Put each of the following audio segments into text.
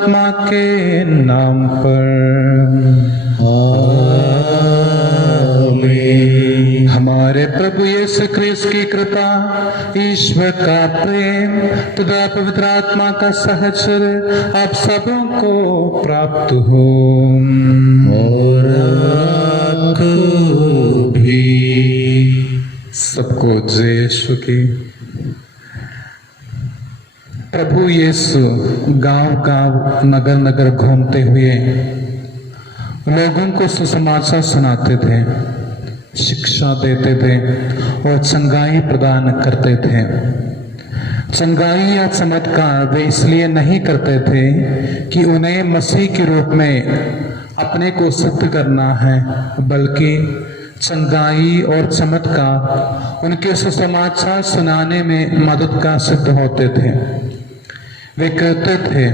आत्मा के नाम पर। आमीन। हमारे प्रभु यीशु ख्रिस्त की कृपा, ईश्वर का प्रेम तथा पवित्र आत्मा का सहचर आप सबों को प्राप्त हो। और आपको भी। सबको जय यीशु की। प्रभु यीशु गांव-गांव, नगर-नगर घूमते हुए लोगों को सुसमाचार सुनाते थे, शिक्षा देते थे और चंगाई प्रदान करते थे। चंगाई या चमत्कार वे इसलिए नहीं करते थे कि उन्हें मसीह के रूप में अपने को सिद्ध करना है, बल्कि चंगाई और चमत्कार उनके सुसमाचार सुनाने में मददगार सिद्ध होते थे। वे कहते थे,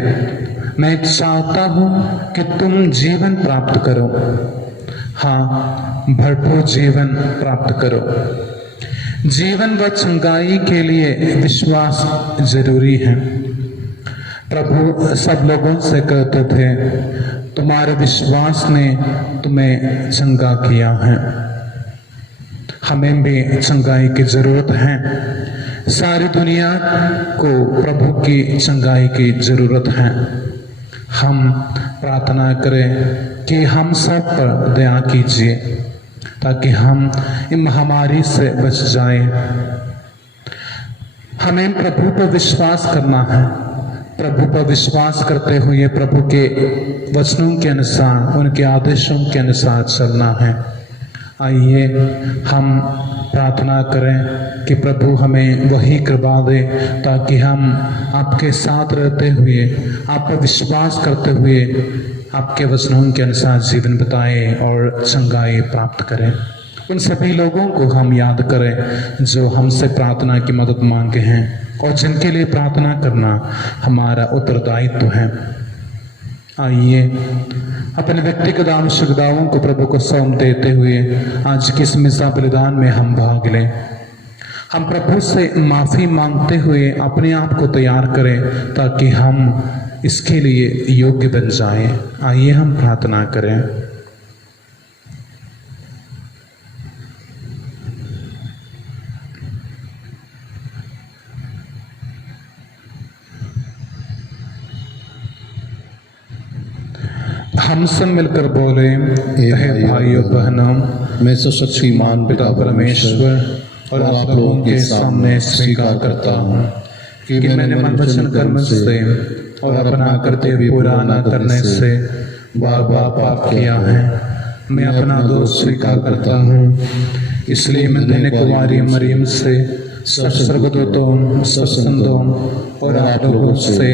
मैं चाहता हूं कि तुम जीवन प्राप्त करो, हाँ, भरपूर जीवन प्राप्त करो। जीवन व चंगाई के लिए विश्वास जरूरी है। प्रभु सब लोगों से कहते थे, तुम्हारे विश्वास ने तुम्हें चंगा किया है। हमें भी चंगाई की जरूरत है। सारी दुनिया को प्रभु की चंगाई की जरूरत है। हम प्रार्थना करें कि हम सब पर दया कीजिए ताकि हम इस महामारी से बच जाएं। हमें प्रभु पर विश्वास करना है। प्रभु पर विश्वास करते हुए प्रभु के वचनों के अनुसार, उनके आदेशों के अनुसार चलना है। आइए हम प्रार्थना करें कि प्रभु हमें वही कृपा दे ताकि हम आपके साथ रहते हुए, आप पर विश्वास करते हुए आपके वचनों के अनुसार जीवन बिताएं और चंगाई प्राप्त करें। उन सभी लोगों को हम याद करें जो हमसे प्रार्थना की मदद मांगे हैं और जिनके लिए प्रार्थना करना हमारा उत्तरदायित्व है। आइए अपने व्यक्तिगत आवश्यकताओं को प्रभु को सौंप देते हुए आज की इस मिसा बलिदान में हम भाग लें। हम प्रभु से माफी मांगते हुए अपने आप को तैयार करें ताकि हम इसके लिए योग्य बन जाएं। आइए हम प्रार्थना करें। हम सब मिलकर बोले, हे भाइयों बहनों, मैं सच्चीमान पिता परमेश्वर और आप लोगों के सामने स्वीकार करता हूँ कि मैंने मन वचन कर्म से और अपना करते हुए पूरा न करने से बार बार पाप किया है। मैं अपना दोष स्वीकार करता हूँ। इसलिए मैं धन्य कुमारी मरियम से, सब स्वर्गदूतों, सब संतों और आप लोगों से,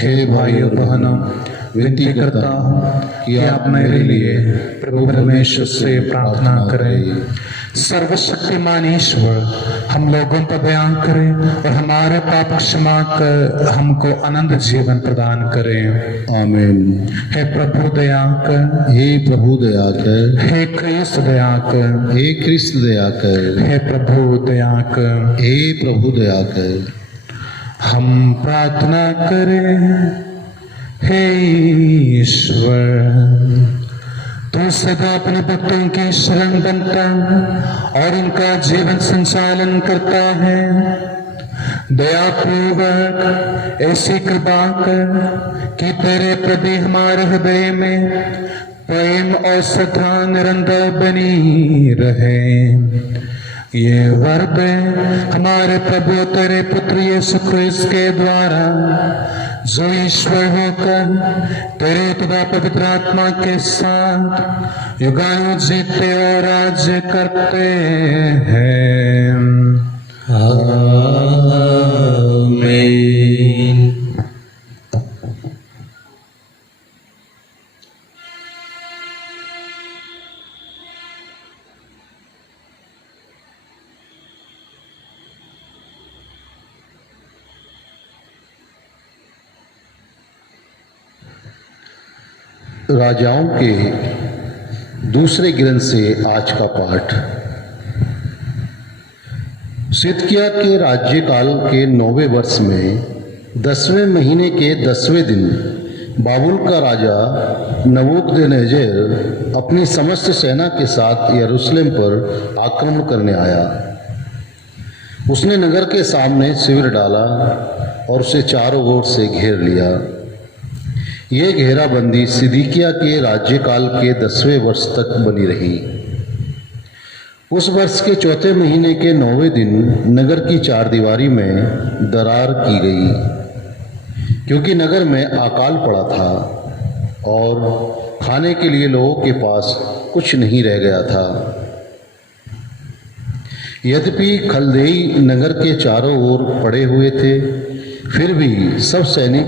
हे भाइयों बहनों, विनती करता हूँ कि आप मेरे लिए प्रभु परमेश्वर से प्रार्थना करें। सर्वशक्तिमान ईश्वर हम लोगों पर दया करें और हमारे पाप क्षमा कर हमको अनंत जीवन प्रदान करें। आमीन। हे प्रभु दया कर, हे प्रभु दया कर, हे क्रिस्त दया कर, हे कृष्ण दया कर, हे प्रभु दया कर, हे प्रभु दया कर। हम प्रार्थना करें। हे ईश्वर, तू सदा अपने भक्तों की शरण बनता और उनका जीवन संचालन करता है। दयापूर्वक ऐसी कृपा कर कि तेरे प्रति हमारे हृदय में प्रेम और श्रद्धा निरंतर बनी रहे। ये वर दे हमारे प्रभु तेरे पुत्र यीशु ख्रिस्त के द्वारा, जो ईश्वर होकर तेरे तथा पवित्र आत्मा के साथ युगानु जीते और राज्य करते हैं। आमीन। राजाओं के दूसरे ग्रंथ से आज का पाठ। सिदकिय्याह के राज्यकाल के 9वें वर्ष में 10वें महीने के 10वें दिन बाबुल का राजा नबूकदनेस्सर अपनी समस्त सेना के साथ यरूशलेम पर आक्रमण करने आया। उसने नगर के सामने शिविर डाला और उसे चारों ओर से घेर लिया। यह घेराबंदी सिदकिय्याह के राज्यकाल के 10वें वर्ष तक बनी रही। उस वर्ष के चौथे महीने के 9वें दिन नगर की चारदीवारी में दरार की गई, क्योंकि नगर में अकाल पड़ा था और खाने के लिए लोगों के पास कुछ नहीं रह गया था। यद्यपि खलदेई नगर के चारों ओर पड़े हुए थे, फिर भी सब सैनिक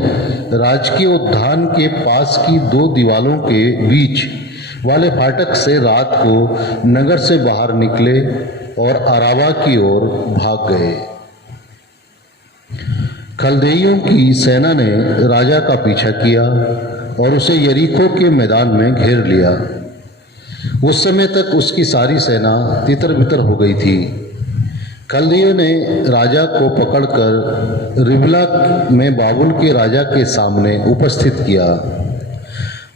राजकीय उद्यान के पास की 2 दीवालों के बीच वाले फाटक से रात को नगर से बाहर निकले और अराबा की ओर भाग गए। खलदेइयों की सेना ने राजा का पीछा किया और उसे यरीको के मैदान में घेर लिया। उस समय तक उसकी सारी सेना तितर-बितर हो गई थी। खलदियों ने राजा को पकड़कर रिबला में बाबुल के राजा के सामने उपस्थित किया।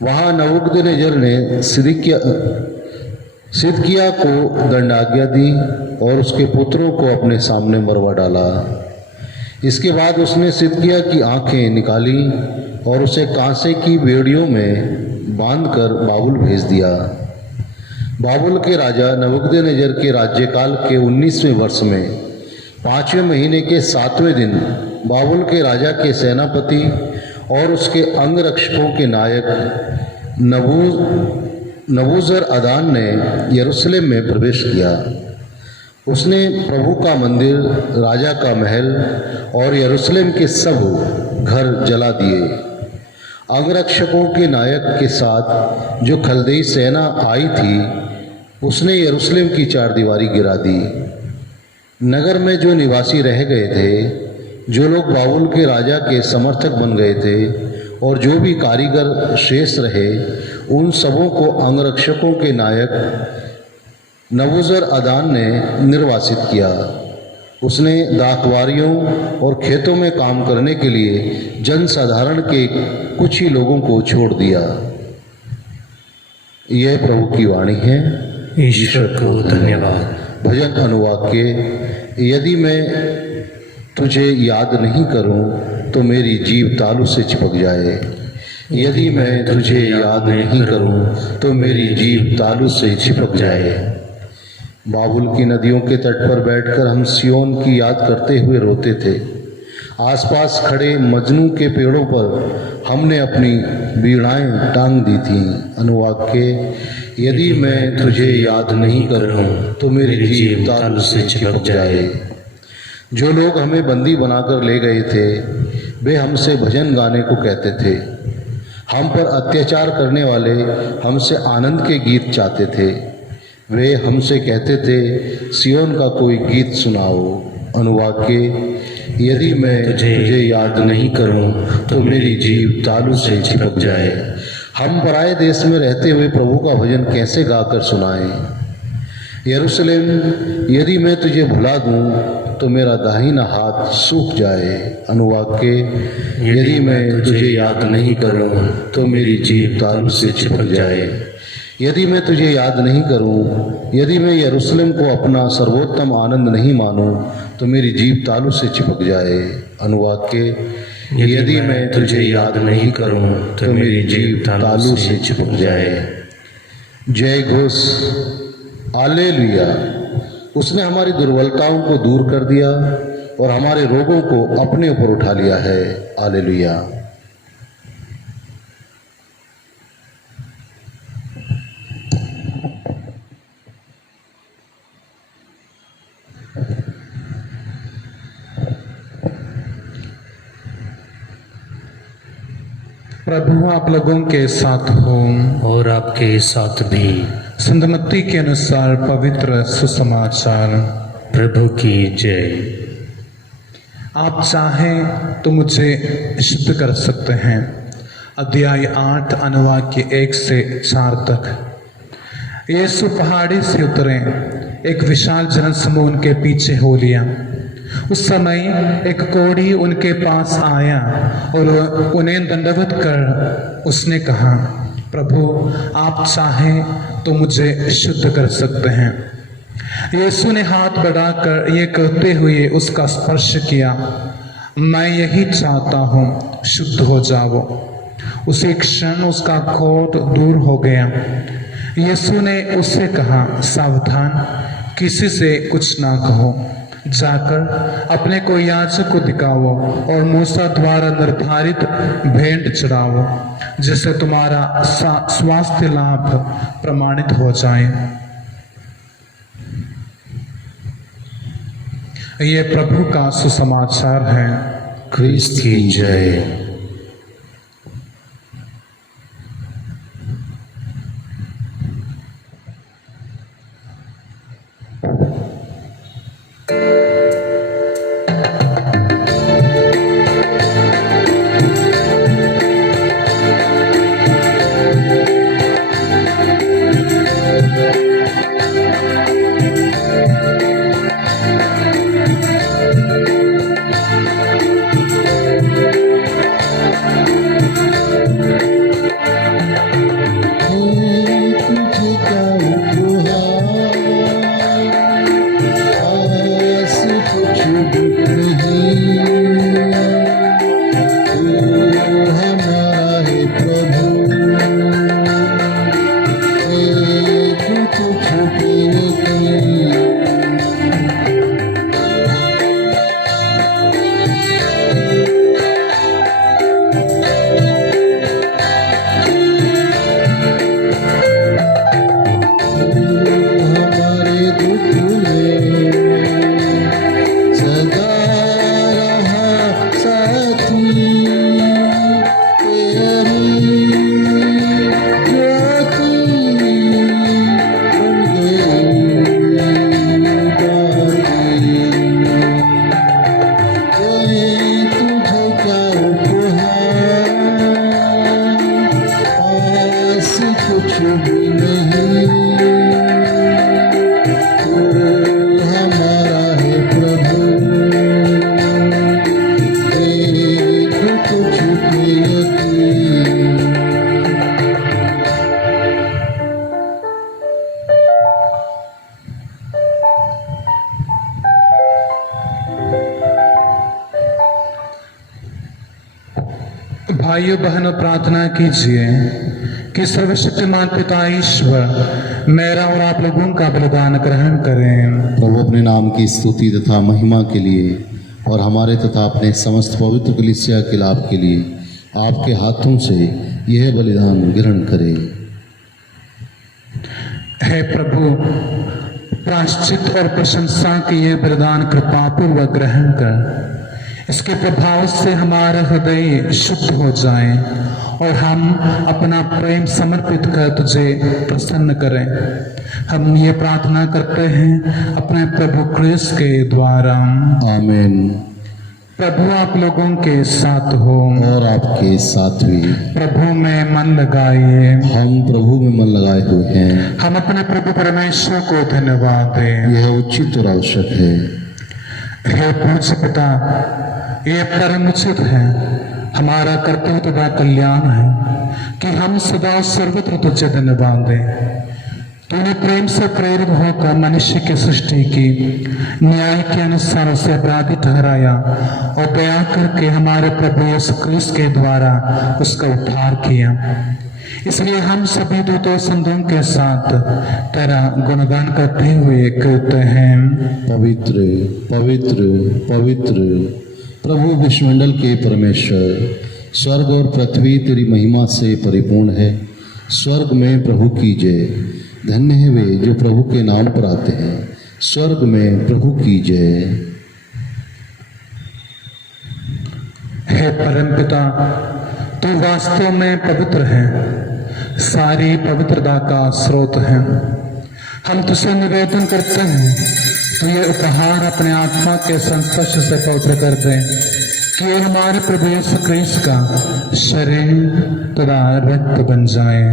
वहां नबूकदनेस्सर ने सिदकिय्याह को दंडाज्ञा दी और उसके पुत्रों को अपने सामने मरवा डाला। इसके बाद उसने सिदकिय्याह की आंखें निकाली और उसे कांसे की बेड़ियों में बांधकर बाबुल भेज दिया। बाबुल के राजा नबूकदनेस्सर के राज्यकाल के 19वें वर्ष में 5वें महीने के 7वें दिन बाबुल के राजा के सेनापति और उसके अंगरक्षकों के नायक नबूजरअदान ने यरूशलेम में प्रवेश किया। उसने प्रभु का मंदिर, राजा का महल और यरूशलेम के सब घर जला दिए। अंगरक्षकों के नायक के साथ जो खलदेई सेना आई थी, उसने यरूशलेम की चारदीवारी गिरा दी। नगर में जो निवासी रह गए थे, जो लोग बाबुल के राजा के समर्थक बन गए थे और जो भी कारीगर शेष रहे, उन सबों को अंगरक्षकों के नायक नबूजरअदान ने निर्वासित किया। उसने दाखवारियों और खेतों में काम करने के लिए जनसाधारण के कुछ ही लोगों को छोड़ दिया। यह प्रभु की वाणी है। ईश्वर को धन्यवाद। भजन अनुवाक्य। यदि मैं तुझे याद नहीं करूं तो मेरी जीभ तालू से चिपक जाए। यदि मैं तुझे याद नहीं करूं तो मेरी जीभ तालू से चिपक जाए। बाबुल की नदियों के तट पर बैठकर हम सियोन की याद करते हुए रोते थे। आसपास खड़े मजनू के पेड़ों पर हमने अपनी बीड़ाएं टांग दी थीं। अनुवाक्य। यदि मैं तुझे याद नहीं करूं तो मेरी जीभ तालू से चिपक जाए। जो लोग हमें बंदी बनाकर ले गए थे, वे हमसे भजन गाने को कहते थे। हम पर अत्याचार करने वाले हमसे आनंद के गीत चाहते थे। वे हमसे कहते थे, सियोन का कोई गीत सुनाओ। अनुवाक्य। यदि मैं तुझे याद नहीं करूं तो मेरी जीभ तालू से चिपक जाए। हम पराये देश में रहते हुए प्रभु का भजन कैसे गाकर सुनाएं। यरूशलेम, यदि मैं तुझे भुला दूं तो मेरा दाहिना हाथ सूख जाए। अनुवाक्य। यदि मैं तुझे याद नहीं करूं तो मेरी जीभ तालू से चिपक जाए। यदि मैं तुझे याद नहीं करूं, यदि मैं यरूशलेम को अपना सर्वोत्तम आनंद नहीं मानूं तो मेरी जीभ तालू से चिपक जाए। अनुवाक्य। यदि मैं तुझे याद नहीं करूं तो मेरी जीभ तालू से चिपक जाए। जय घोष। हालेलुया। उसने हमारी दुर्बलताओं को दूर कर दिया और हमारे रोगों को अपने ऊपर उठा लिया है। हालेलुया। प्रभु आप लोगों के साथ हो और आपके साथ भी। संत मत्ती के अनुसार पवित्र सुसमाचार। प्रभु की जय। आप चाहें तो मुझे शुद्ध कर सकते हैं। अध्याय 8 अनुवाक्य 1 से 4 तक। यीशु पहाड़ी से उतरे, एक विशाल जनसमूह उनके पीछे हो लिया। उस समय एक कोढ़ी उनके पास आया और उन्हें दंडवत कर उसने कहा, प्रभु आप चाहें तो मुझे शुद्ध कर सकते हैं। यीशु ने हाथ बढ़ाकर ये कहते हुए उसका स्पर्श किया, मैं यही चाहता हूँ, शुद्ध हो जाओ। उसी क्षण उसका कोढ़ दूर हो गया। यीशु ने उससे कहा, सावधान, किसी से कुछ ना कहो, जाकर अपने को याजक को दिखाओ और मूसा द्वारा निर्धारित भेंट चढ़ाओ, जिससे तुम्हारा स्वास्थ्य लाभ प्रमाणित हो जाए। ये प्रभु का सुसमाचार है। क्रिस्त की जय। भाइयों बहनों, प्रार्थना कीजिए कि सर्वशक्तिमान पिता ईश्वर मेरा और आप लोगों का बलिदान ग्रहण करें। प्रभु अपने नाम की स्तुति तथा महिमा के लिए और हमारे तथा अपने समस्त पवित्र कलीसिया के लाभ के लिए आपके हाथों से यह बलिदान ग्रहण करें। हे प्रभु, प्रायश्चित और प्रशंसा के ये बलिदान कृपापूर्वक ग्रहण कर इसके प्रभाव से हमारा हृदय शुद्ध हो जाए और हम अपना प्रेम समर्पित कर तुझे प्रसन्न करें। हम ये प्रार्थना करते हैं अपने प्रभु क्रिस्त के द्वारा। आमीन। प्रभु आप लोगों के साथ हो और आपके साथ भी। प्रभु में मन लगाइए। हम प्रभु में मन लगाए हुए हैं। हम अपने प्रभु परमेश्वर को धन्यवाद दें। यह उचित और आवश्यक है। हे पूज्य पिता, ये परम उचित है, हमारा कर्तव्य तथा कल्याण है कि हम सदा सर्वत्र तुझे धन्यवाद दें। तूने प्रेम से प्रेरित होकर मनुष्य की सृष्टि की, न्याय के अनुसार उसे अपराधी ठहराया और दया करके हमारे प्रभु यीशु क्रिस्त के द्वारा उसका उद्धार किया। इसलिए हम सभी दूतों संतों के साथ तेरा गुणगान करते हुए कहते हैं, पवित्र पवित्र पवित्र प्रभु विश्वमंडल के परमेश्वर, स्वर्ग और पृथ्वी तेरी महिमा से परिपूर्ण है। स्वर्ग में प्रभु की जय। धन्य है वे जो प्रभु के नाम पर आते हैं। स्वर्ग में प्रभु की जय। हे परमपिता, तू वास्तव में पवित्र है, सारी पवित्रता का स्रोत है। हम तुझसे निवेदन करते हैं, तो ये उपहार अपने आत्मा के संस्पर्श से पवित्र कर दे कि ये हमारे प्रभु यीशु क्रिस्त का शरीर तथा रक्त बन जाए।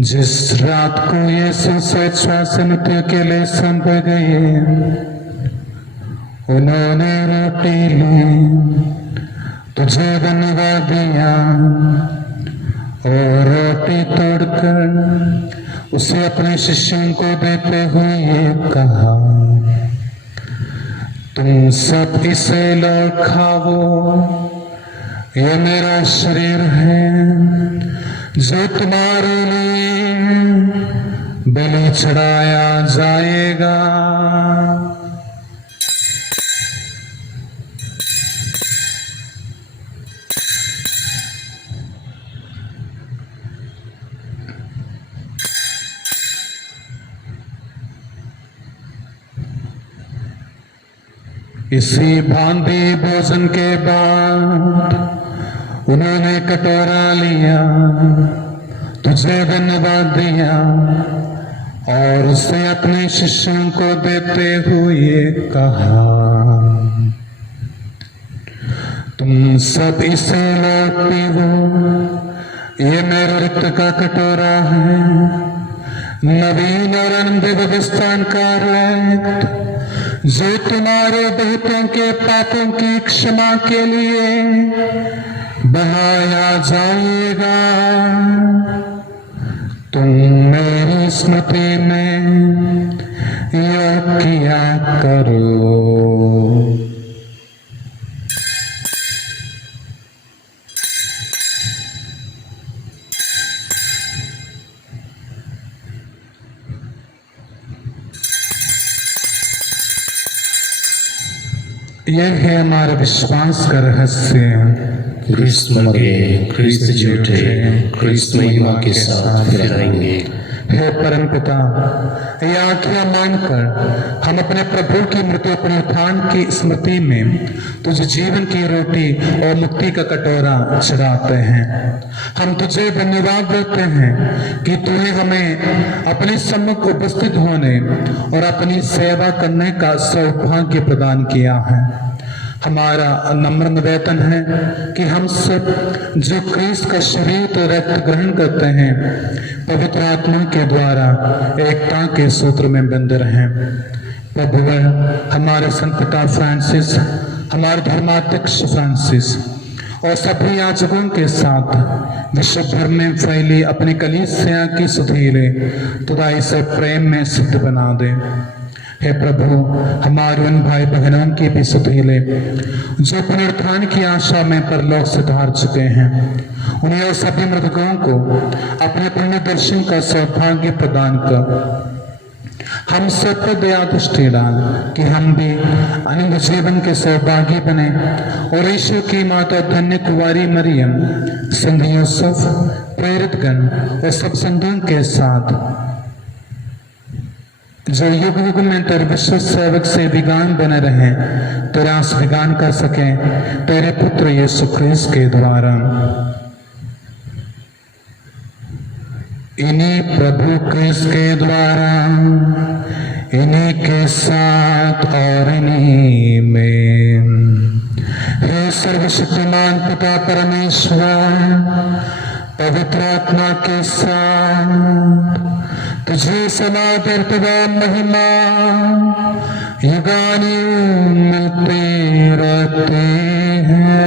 जिस रात को यीशु स्वेच्छा से मृत्यु के लिए सौंपे गए, उन्होंने रोटी ली, तुझे धन्यवाद दिया और रोटी तोड़कर उसे अपने शिष्यों को देते हुए ये कहा, तुम सब इसे लो खाओ, ये मेरा शरीर है जो तुम्हारे लिए बलि चढ़ाया जाएगा। इसी भांति भोजन के बाद उन्होंने कटोरा लिया, तुझे धन्यवाद दिया और उसे अपने शिष्यों को देते हुए कहा, तुम सब इसे लो पीओ, ये मेरा रक्त का कटोरा है, नवीन और अनंत व्यवस्थान का रक्त, जो तुम्हारे बहुतों के पापों की क्षमा के लिए बहाया जाएगा। तुम मेरी स्मृति में यह किया करो। यह है हमारा विश्वास का रहस्य, क्रिस्त मर गए, क्रिस्त जी उठे, क्रिस्त महिमा के साथ फिर आएंगे। हे परम पिता, ये आज्ञा मानकर हम अपने प्रभु की मृत्यु पुनरुत्थान की स्मृति में तुझे जीवन की रोटी और मुक्ति का कटोरा चढ़ाते हैं। हम तुझे धन्यवाद देते हैं कि तूने हमें अपने सम्मुख उपस्थित होने और अपनी सेवा करने का सौभाग्य प्रदान किया है। हमारा नम्र निवेदन है कि हम सब जो क्रिस्त का शरीर तो रक्त ग्रहण करते हैं, पवित्र आत्मा के द्वारा एकता के सूत्र में बंधे रहें। प्रभु हमारे संत पिता फ्रांसिस, हमारे धर्माध्यक्ष फ्रांसिस और सभी याजकों के साथ विश्व भर में फैली अपनी कलीसिया की सुधीरे तथा इसे प्रेम में सिद्ध बना दे। हे प्रभु, हमारे उन भाई बहनों की भी सुधीले जो पुनरुत्थान की आशा में परलोक से धार चुके हैं, उन्हें और सभी मृतकों को अपने पुण्य दर्शन का सौभाग्य प्रदान कर हम सब पर दया दृष्टि डाल कि हम भी अनंत जीवन के सौभागी बने और ईश्वर की माता धन्य कुंवारी मरियम, संत यूसुफ, प्रेरित गण और सब संतों के साथ जो युग युग में तेरे विश्व सेवक से विगान बने रहे, तेरा विगान कर सके तेरे पुत्र यीशु ख्रीस्त के द्वारा। इन्हीं प्रभु ख्रीस्त के द्वारा, इन्हीं के साथ और इन्हीं में, हे सर्वशक्तिमान पिता परमेश्वर, पवित्र आत्मा के साथ तुझे समादर तथा महिमा युगानुयुग मिलते रहते हैं।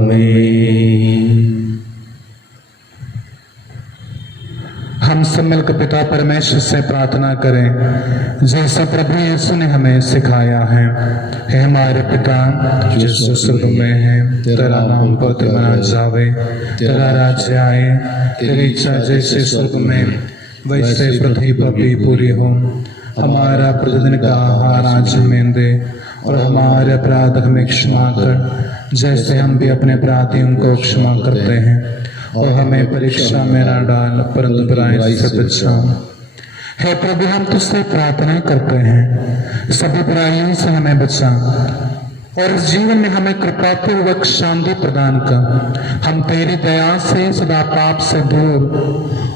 आमीन, हम सब मिलकर पिता परमेश्वर से प्रार्थना करें जैसा प्रभु यीशु ने हमें सिखाया है। हे हमारे पिता जो स्वर्ग में है, तेरा नाम पवित्र मना जावे, तेरा राज्य आए, तेरी इच्छा जैसे स्वर्ग में वैसे पृथ्वी पर भी पूरी हो। हमारा प्रतिदिन का आहार आज हमें दे और हमारे अपराध हमें क्षमा कर जैसे हम भी अपने अपराधियों को क्षमा करते हैं, और हमें परीक्षा में न डाल परंतु बुराई से बचा। हे प्रभु, हम तुझसे प्रार्थना करते हैं सभी बुराइयों से हमें बचा और इस जीवन में हमें कृपापूर्वक शांति प्रदान कर हम तेरी दया से सदा पाप से दूर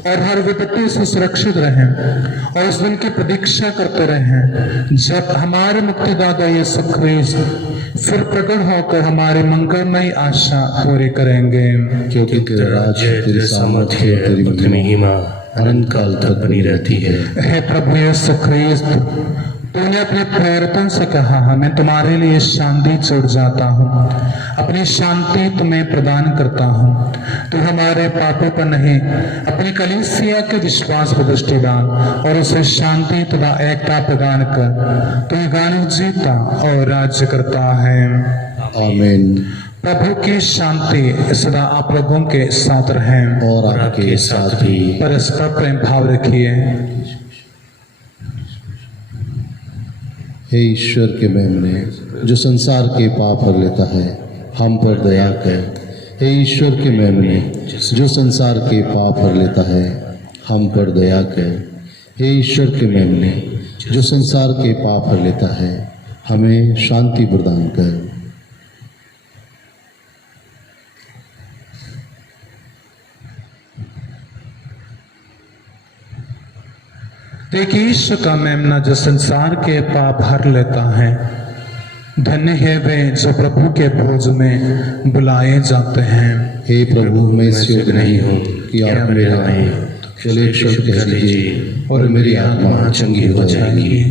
और हर विपत्ति से सुरक्षित रहें और उस दिन की प्रतीक्षा करते रहें जब हमारे मुक्तिदाता यीशु ख्रीस्त फिर प्रकट होकर हमारे मंगलमय आशा पूरी करेंगे। क्योंकि तेरा राज्य, तेरी सामर्थ्य, तेरी महिमा अनंत काल तक बनी रहती है। हे प्रभु यीशु ख्रिस्त, तूने अपने प्रेरितों से कहा, मैं तुम्हारे लिए शांति छोड़ जाता हूँ, अपनी शांति तुम्हें प्रदान करता हूँ। तू हमारे पापों पर नहीं, अपनी कलीसिया के विश्वास पर दृष्टि डाल और उसे शांति तथा एकता प्रदान कर। तू गाने जीता और राज्य करता है। आमीन। प्रभु की शांति सदा आप लोगों के साथ रहे और आपके साथ भी। परस्पर प्रेम भाव रखिए। हे ईश्वर के मेमने, जो संसार के पाप हर लेता है, हम पर दया कर। हे ईश्वर के मेमने, जो संसार के पाप हर लेता है, हम पर दया कर। हे ईश्वर के मेमने, जो संसार के पाप हर लेता है, हमें शांति प्रदान कर। देखिए, ईश्वर का मेमना जो संसार के पाप हर लेता है। धन्य है वे जो प्रभु के भोज में बुलाए जाते हैं। हे प्रभु, मैं इस योग्य नहीं हूँ कि आप मेरे आए, केवल एक शब्द कह दीजिए और मेरी आत्मा चंगी हो जाएगी।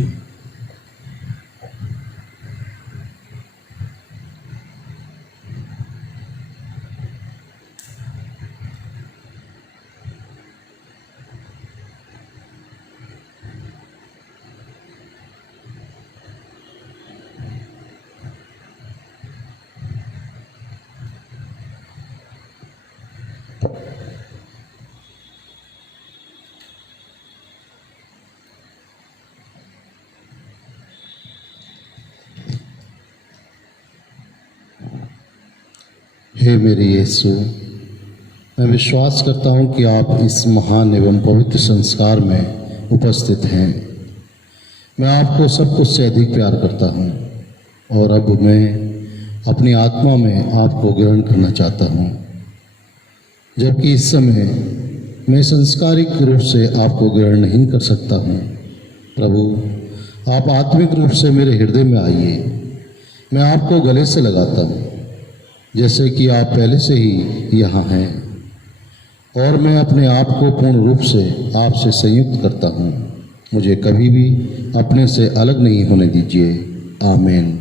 हे मेरे यीशु, मैं विश्वास करता हूँ कि आप इस महान एवं पवित्र संस्कार में उपस्थित हैं। मैं आपको सब कुछ से अधिक प्यार करता हूँ और अब मैं अपनी आत्मा में आपको ग्रहण करना चाहता हूँ, जबकि इस समय मैं संस्कारिक रूप से आपको ग्रहण नहीं कर सकता हूँ। प्रभु, आप आत्मिक रूप से मेरे हृदय में आइए। मैं आपको गले से लगाता हूँ जैसे कि आप पहले से ही यहाँ हैं, और मैं अपने आप को पूर्ण रूप से आपसे संयुक्त करता हूँ। मुझे कभी भी अपने से अलग नहीं होने दीजिए। आमीन।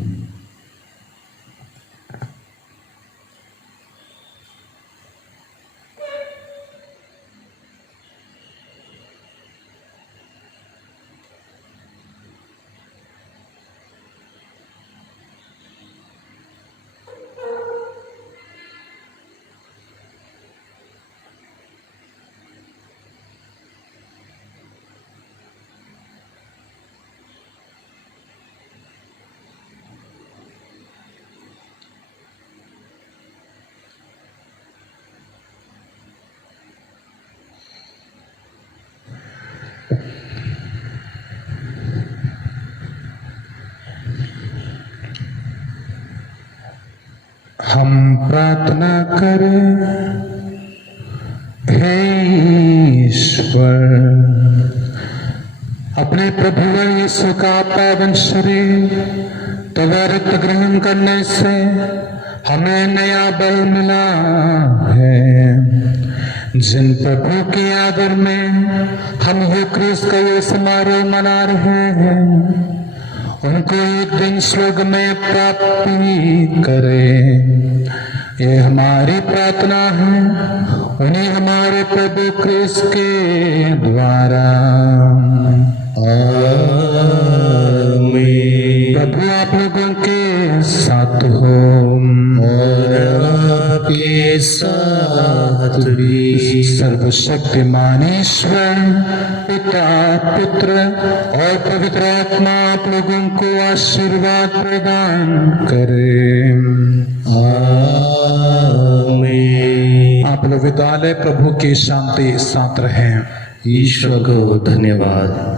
हम प्रार्थना करें। हे ईश्वर, अपने प्रभु यीशु का पावन शरीर तथा रक्त ग्रहण करने से हमें नया बल मिला है। जिन प्रभु के आदर में हम यूक्रिस्ट का ये समारोह मना रहे हैं, उनको एक दिन स्वर्ग में प्राप्ति करे। ये हमारी प्रार्थना है, उन्हें हमारे प्रभु क्रिस्त के द्वारा। आमीन। प्रभु आप लोगों के साथ हो और आपके साथ भी। सर्वशक्तिमान ईश्वर पिता, पुत्र और पवित्र आत्मा आप लोगों को आशीर्वाद प्रदान करे। आमीन। आप लोग विद्यालय प्रभु की शांति साथ रहें। ईश्वर को धन्यवाद।